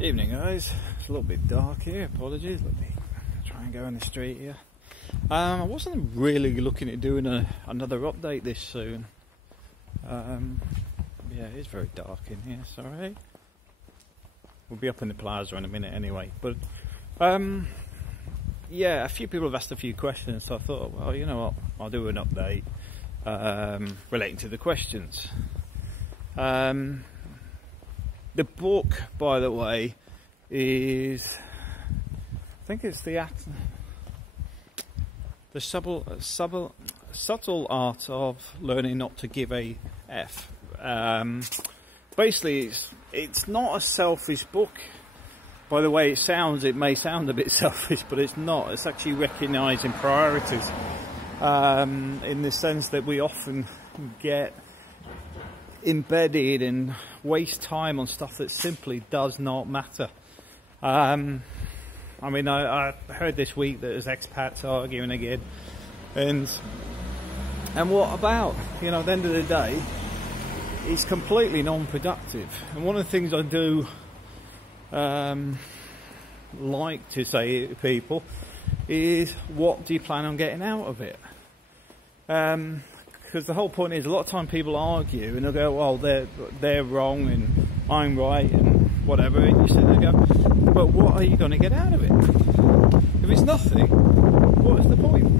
Evening guys, it's a little bit dark here, apologies, let me try and go on the street here. I wasn't really looking at doing another update this soon. Yeah, it is very dark in here, sorry. We'll be up in the plaza in a minute anyway, but yeah, a few people have asked a few questions, so I thought, well, you know what, I'll do an update relating to the questions. The book, by the way, is, I think it's the subtle art of learning not to give a F. Basically, it's not a selfish book. By the way it sounds, it may sound a bit selfish, but it's not. It's actually recognising priorities, in the sense that we often get embedded and waste time on stuff that simply does not matter. I mean, I heard this week that there's expats arguing again, and what about? You know, at the end of the day, it's completely non-productive. And one of the things I do like to say to people is, what do you plan on getting out of it? Because the whole point is, a lot of time people argue and they'll go, well, they're wrong and I'm right and whatever, and you sit there and go, but what are you going to get out of it? If it's nothing, what is the point?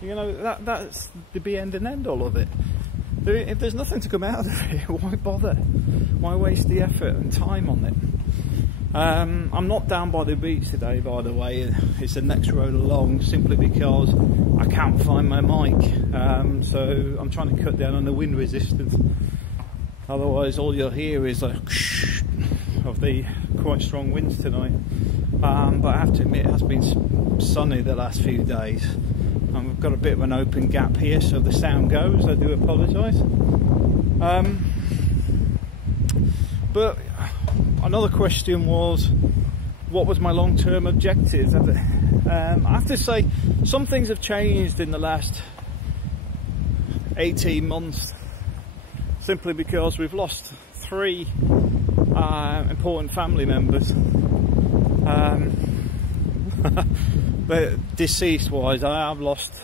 You know, that's the be end and end all of it. If there's nothing to come out of it, why bother? Why waste the effort and time on it? I'm not down by the beach today, by the way. It's the next road along, simply because I can't find my mic. So I'm trying to cut down on the wind resistance. Otherwise, all you'll hear is like of the quite strong winds tonight. But I have to admit, it has been sunny the last few days. We've got a bit of an open gap here, so the sound goes. I do apologise. But another question was, what was my long-term objectives? I have to say, some things have changed in the last 18 months, simply because we've lost 3 important family members. But deceased-wise, I have lost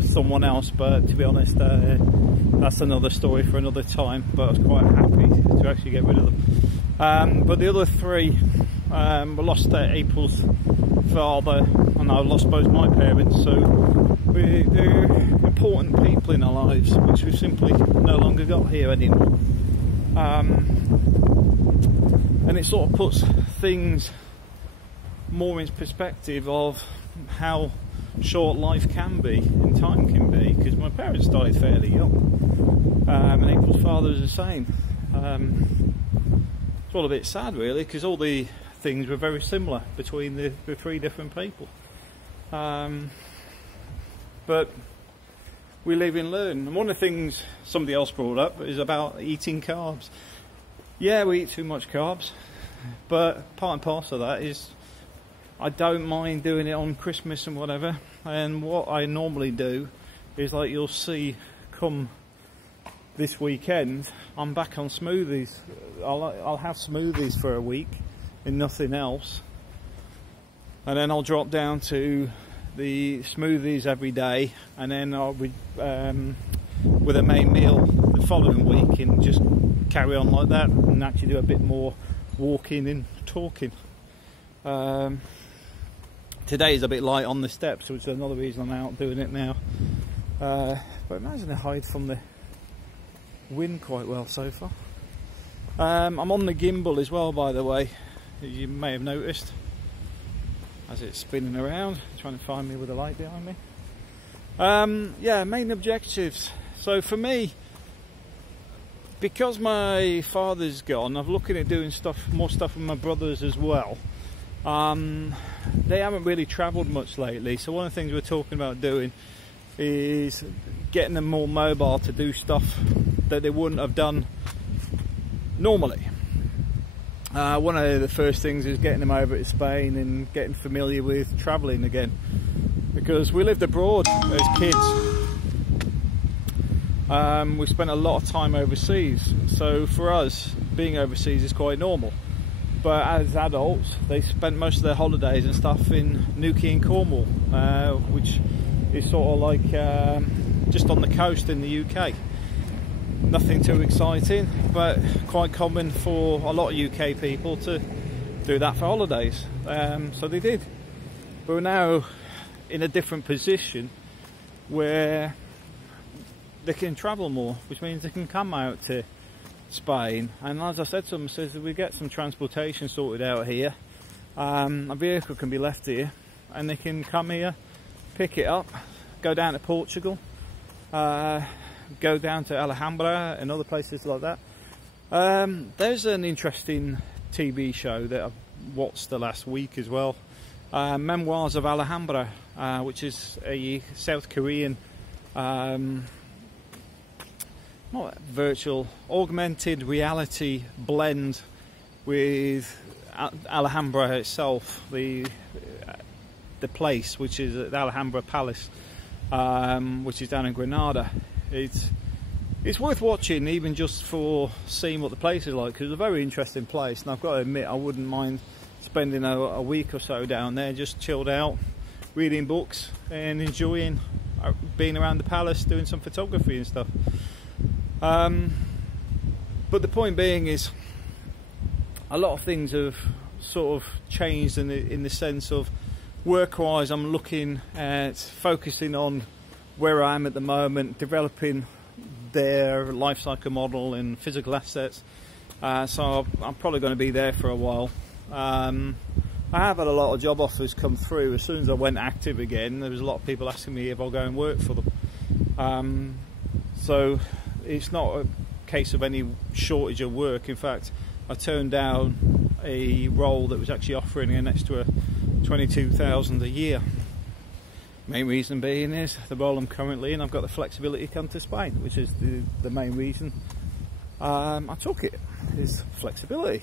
someone else, but to be honest, that's another story for another time. But I was quite happy to actually get rid of them. But the other 3, we lost April's father, and I lost both my parents, so they're important people in our lives, which we've simply no longer got here anymore. And it sort of puts things more in perspective of how short life can be and time can be, because my parents died fairly young, and April's father is the same. It's all a bit sad really, because all the things were very similar between the 3 different people. But we live and learn. And one of the things somebody else brought up is about eating carbs. Yeah, we eat too much carbs, but part and parcel of that is, I don't mind doing it on Christmas and whatever. And what I normally do is, like you'll see come this weekend, I'm back on smoothies. I'll have smoothies for a week and nothing else, and then I'll drop down to the smoothies every day, and then I'll be with a main meal the following week, and just carry on like that, and actually do a bit more walking and talking. Today is a bit light on the steps, which is another reason I'm out doing it now. But imagine I hide from the wind quite well so far. I'm on the gimbal as well, by the way, as you may have noticed, as it's spinning around, trying to find me with a light behind me. Yeah, main objectives. So for me, because my father's gone, I'm looking at doing more stuff with my brothers as well. They haven't really travelled much lately, so one of the things we're talking about doing is getting them more mobile to do stuff that they wouldn't have done normally. One of the first things is getting them over to Spain and getting familiar with travelling again, because we lived abroad as kids. We spent a lot of time overseas, so for us being overseas is quite normal. but as adults they spent most of their holidays and stuff in Newquay in Cornwall, which is sort of like just on the coast in the UK. Nothing too exciting, but quite common for a lot of UK people to do that for holidays. So they did. But we're now in a different position where they can travel more, which means they can come out to Spain. And as I said to them, says if we get some transportation sorted out here, a vehicle can be left here and they can come here, pick it up, go down to Portugal, go down to Alhambra and other places like that. There's an interesting TV show that I've watched the last week as well, Memoirs of Alhambra, which is a South Korean not virtual, augmented reality blend with Alhambra itself, the place, which is at the Alhambra Palace, which is down in Granada. It's worth watching, even just for seeing what the place is like, because it's a very interesting place, and I've got to admit I wouldn't mind spending a week or so down there, just chilled out, reading books and enjoying being around the palace, doing some photography and stuff. But the point being is, a lot of things have sort of changed in the sense of work-wise. I'm looking at focusing on where I am at the moment, developing their life cycle model and physical assets. So I'm probably going to be there for a while. I have had a lot of job offers come through. As soon as I went active again, there was a lot of people asking me if I'll go and work for them. So it's not a case of any shortage of work. In fact, I turned down a role that was actually offering an extra 22,000 a year. Main reason being is the role I'm currently in, I've got the flexibility to come to Spain, which is the main reason I took it, is flexibility.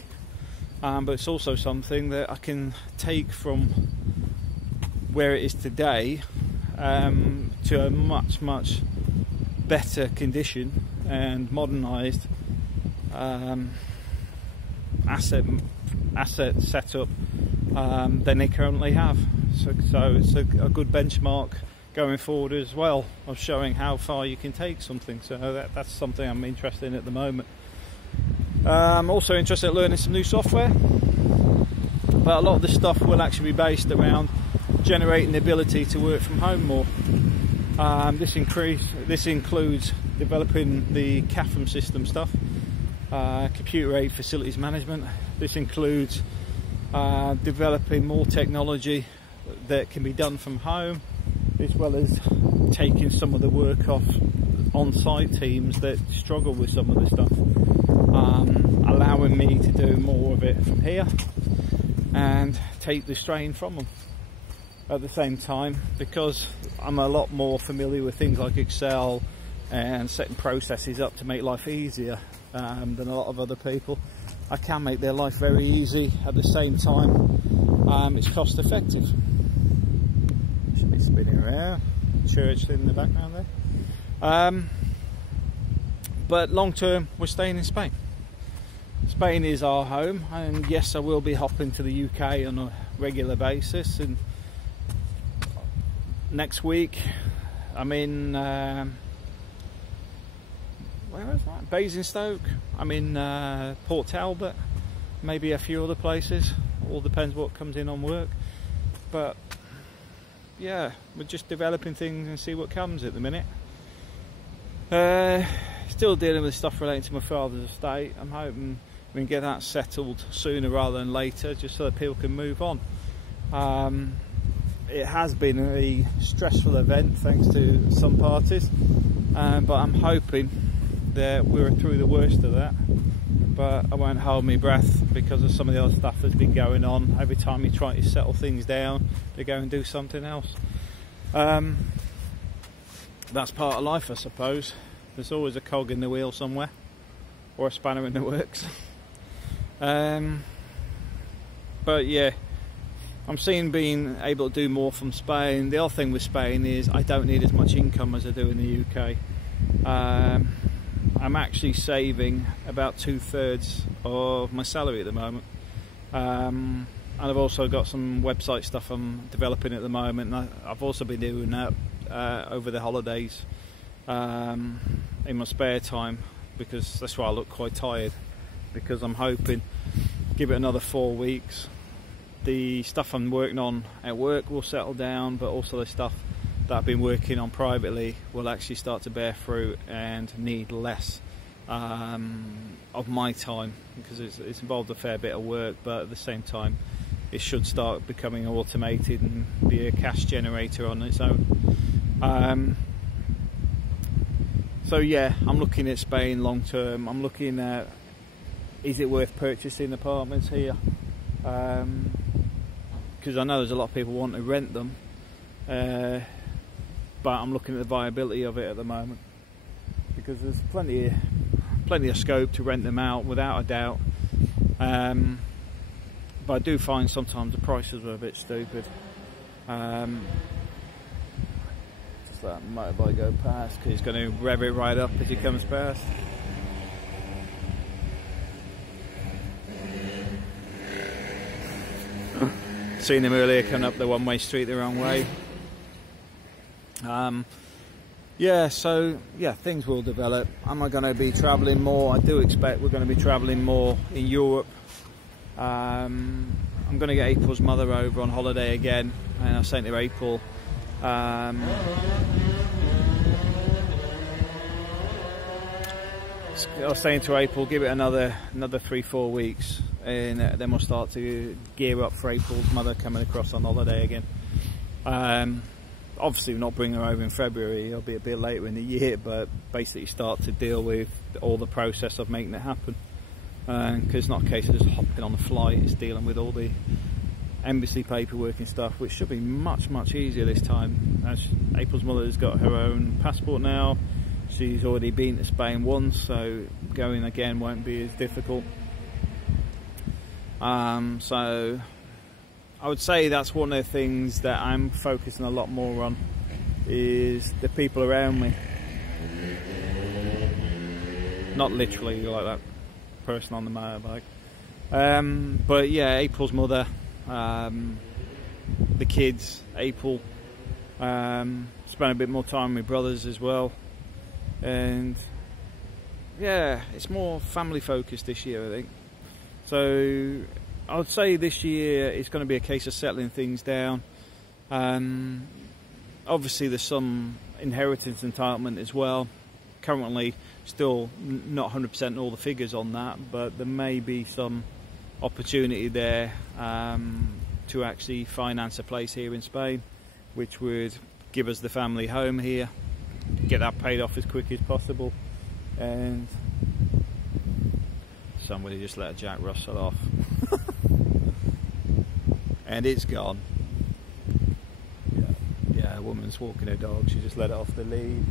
But it's also something that I can take from where it is today to a much better condition and modernised asset setup than they currently have. So it's a good benchmark going forward as well, of showing how far you can take something. So that's something I'm interested in at the moment. I'm also interested in learning some new software, but a lot of the stuff will actually be based around generating the ability to work from home more. This includes developing the CAFM system stuff, computer-aided facilities management. This includes developing more technology that can be done from home, as well as taking some of the work off on-site teams that struggle with some of the stuff, allowing me to do more of it from here and take the strain from them. At the same time, because I'm a lot more familiar with things like Excel and setting processes up to make life easier than a lot of other people, I can make their life very easy. At the same time, it's cost effective. Should be spinning around, church in the background there. But long term, we're staying in Spain. Spain is our home, and yes, I will be hopping to the UK on a regular basis. And next week I'm in where is that? Basingstoke. I'm in Port Talbot, maybe a few other places. All depends what comes in on work. But yeah, we're just developing things and see what comes at the minute. Still dealing with stuff relating to my father's estate. I'm hoping we can get that settled sooner rather than later, just so that people can move on. It has been a stressful event, thanks to some parties, but I'm hoping that we're through the worst of that. But I won't hold my breath, because of some of the other stuff that's been going on. Every time you try to settle things down, they go and do something else. That's part of life, I suppose. There's always a cog in the wheel somewhere, or a spanner in the works. But yeah, I'm seeing being able to do more from Spain. The other thing with Spain is I don't need as much income as I do in the UK. I'm actually saving about 2/3 of my salary at the moment, and I've also got some website stuff I'm developing at the moment, and I've also been doing that over the holidays in my spare time, because that's why I look quite tired, because I'm hoping give it another 4 weeks, the stuff I'm working on at work will settle down, but also the stuff that I've been working on privately will actually start to bear fruit and need less of my time, because it's involved a fair bit of work, but at the same time it should start becoming automated and be a cash generator on its own. So yeah, I'm looking at Spain long term. I'm looking at, is it worth purchasing apartments here, because I know there's a lot of people want to rent them, but I'm looking at the viability of it at the moment, because there's plenty of scope to rent them out without a doubt, but I do find sometimes the prices are a bit stupid. Just let that motorbike go past, because he's going to rev it right up as he comes past. Seen him earlier coming up the one-way street the wrong way. Yeah, so yeah, things will develop. Am I going to be travelling more? I do expect we're going to be travelling more in Europe. I'm going to get April's mother over on holiday again, and I was saying to April, I was saying to April, give it another 3-4 weeks, and then we'll start to gear up for April's mother coming across on holiday again. Obviously we're not bringing her over in February, it'll be a bit later in the year, but basically start to deal with all the process of making it happen, because it's not a case of just hopping on the flight, it's dealing with all the embassy paperwork and stuff, which should be much easier this time, as April's mother's got her own passport now. She's already been to Spain once, so going again won't be as difficult. So I would say that's one of the things that I'm focusing a lot more on, is the people around me. Not literally like that person on the motorbike. But yeah, April's mother, the kids, April, spend a bit more time with brothers as well. And yeah, it's more family focused this year, I think. So I would say this year it's going to be a case of settling things down. Obviously there's some inheritance entitlement as well. Currently still not 100% all the figures on that, but there may be some opportunity there to actually finance a place here in Spain, which would give us the family home here, get that paid off as quick as possible. And somebody just let a Jack Russell off and it's gone. Yeah, a woman's walking her dog, she just let it off the lead.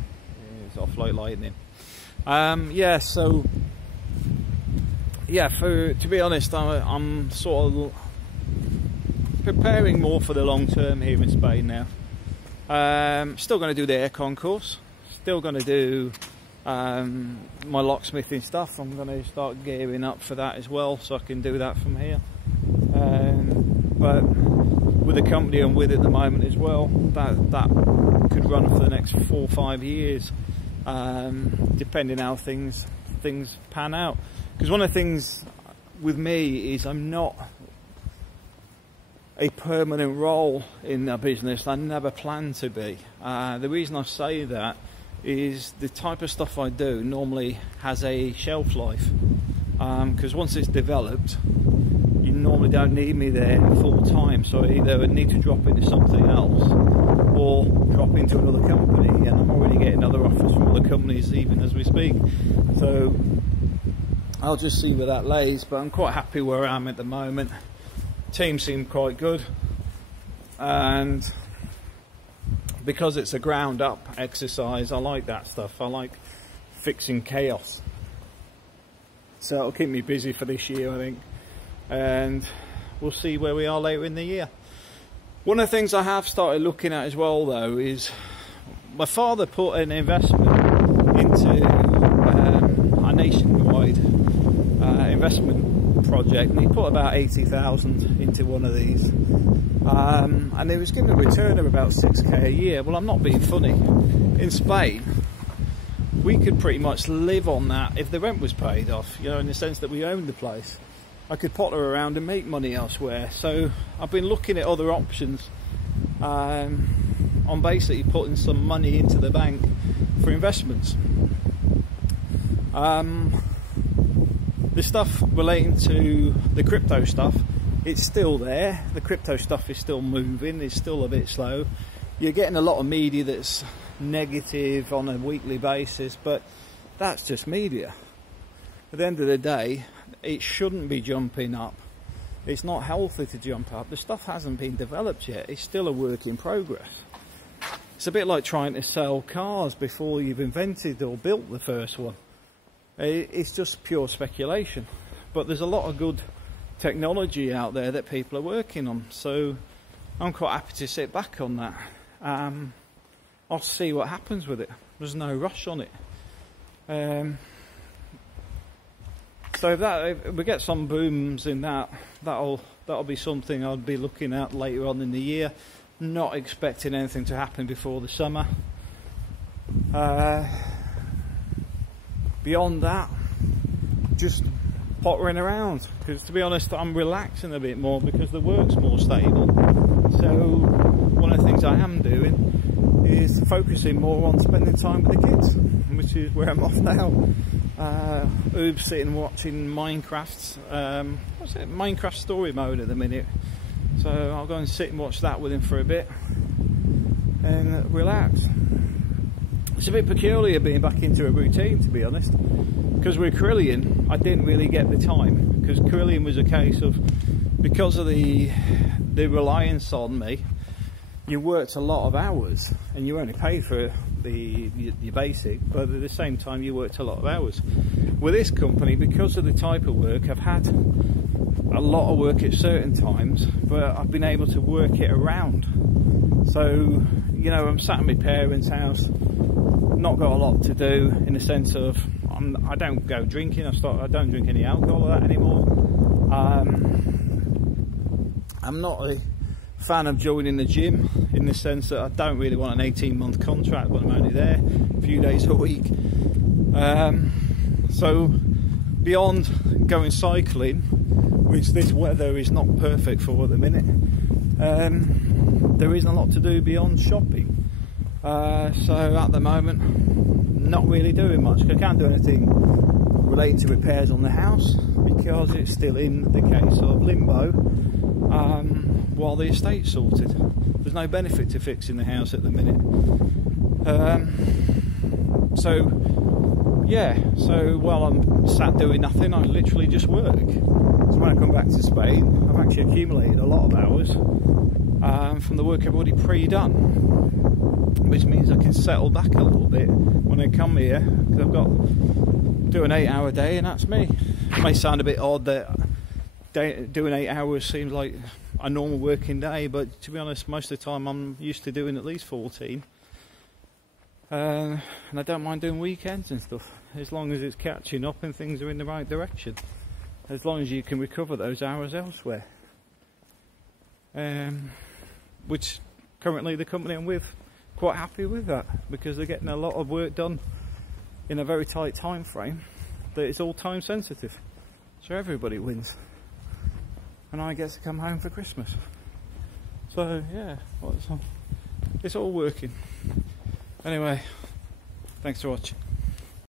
It's off like lightning. Yeah, so yeah, to be honest, I'm sort of preparing more for the long term here in Spain now. Still going to do the aircon course, still going to do my locksmithing stuff. I'm going to start gearing up for that as well, so I can do that from here. But with the company I'm with at the moment as well, that could run for the next 4 or 5 years, depending how things pan out. Because one of the things with me is I'm not a permanent role in a business. I never plan to be. The reason I say that is the type of stuff I do normally has a shelf life, because once it's developed, you normally don't need me there full time, so I either need to drop into something else or drop into another company, and I'm already getting other offers from other companies even as we speak. So I'll just see where that lays, but I'm quite happy where I am at the moment. Team seem quite good, and because it's a ground up exercise, I like that stuff. I like fixing chaos, so it'll keep me busy for this year, I think, and we'll see where we are later in the year. One of the things I have started looking at as well though is my father put an investment into a nationwide investment project, and he put about 80,000 into one of these, and it was giving a return of about 6k a year. Well, I'm not being funny. In Spain, we could pretty much live on that if the rent was paid off, you know, in the sense that we owned the place. I could potter around and make money elsewhere. So I've been looking at other options on basically putting some money into the bank for investments. The stuff relating to the crypto stuff, it's still there. The crypto stuff is still moving, it's still a bit slow. You're getting a lot of media that's negative on a weekly basis, but that's just media. At the end of the day, it shouldn't be jumping up. It's not healthy to jump up. The stuff hasn't been developed yet. It's still a work in progress. It's a bit like trying to sell cars before you've invented or built the first one. It's just pure speculation. But there's a lot of good technology out there that people are working on. So I'm quite happy to sit back on that. I'll see what happens with it. There's no rush on it. So if we get some booms in that, that'll be something I'll be looking at later on in the year. Not expecting anything to happen before the summer. Beyond that, just pottering around, because to be honest, I'm relaxing a bit more because the work's more stable. So one of the things I am doing is focusing more on spending time with the kids, which is where I'm off now. Oob's sitting watching Minecraft story mode at the minute, so I'll go and sit and watch that with him for a bit and relax. It's a bit peculiar being back into a routine, to be honest, because with Carillion I didn't really get the time, because Carillion was a case of, because of the reliance on me, you worked a lot of hours and you only paid for your basic, but at the same time you worked a lot of hours. With this company, because of the type of work, I've had a lot of work at certain times, but I've been able to work it around. So, you know, I'm sat in my parents' house, not got a lot to do, in the sense of I don't go drinking. I don't drink any alcohol or that anymore. I'm not a fan of joining the gym, in the sense that I don't really want an 18-month contract when I'm only there a few days a week. So beyond going cycling, which this weather is not perfect for at the minute, there isn't a lot to do beyond shopping. So at the moment, not really doing much. I can't do anything relating to repairs on the house because it's still in the case of limbo while the estate's sorted. There's no benefit to fixing the house at the minute. So while I'm sat doing nothing, I literally just work. So when I come back to Spain, I've actually accumulated a lot of hours from the work I've already pre-done, which means I can settle back a little bit when I come here, because I've got to do an 8-hour day, and that's me. It may sound a bit odd that doing 8 hours seems like a normal working day, but to be honest, most of the time I'm used to doing at least 14. And I don't mind doing weekends and stuff, as long as it's catching up and things are in the right direction, as long as you can recover those hours elsewhere. Which currently the company I'm with, quite happy with that, because they're getting a lot of work done in a very tight time frame that it's all time sensitive, so everybody wins, and I get to come home for Christmas. So yeah, well, it's all working. Anyway, thanks for watching.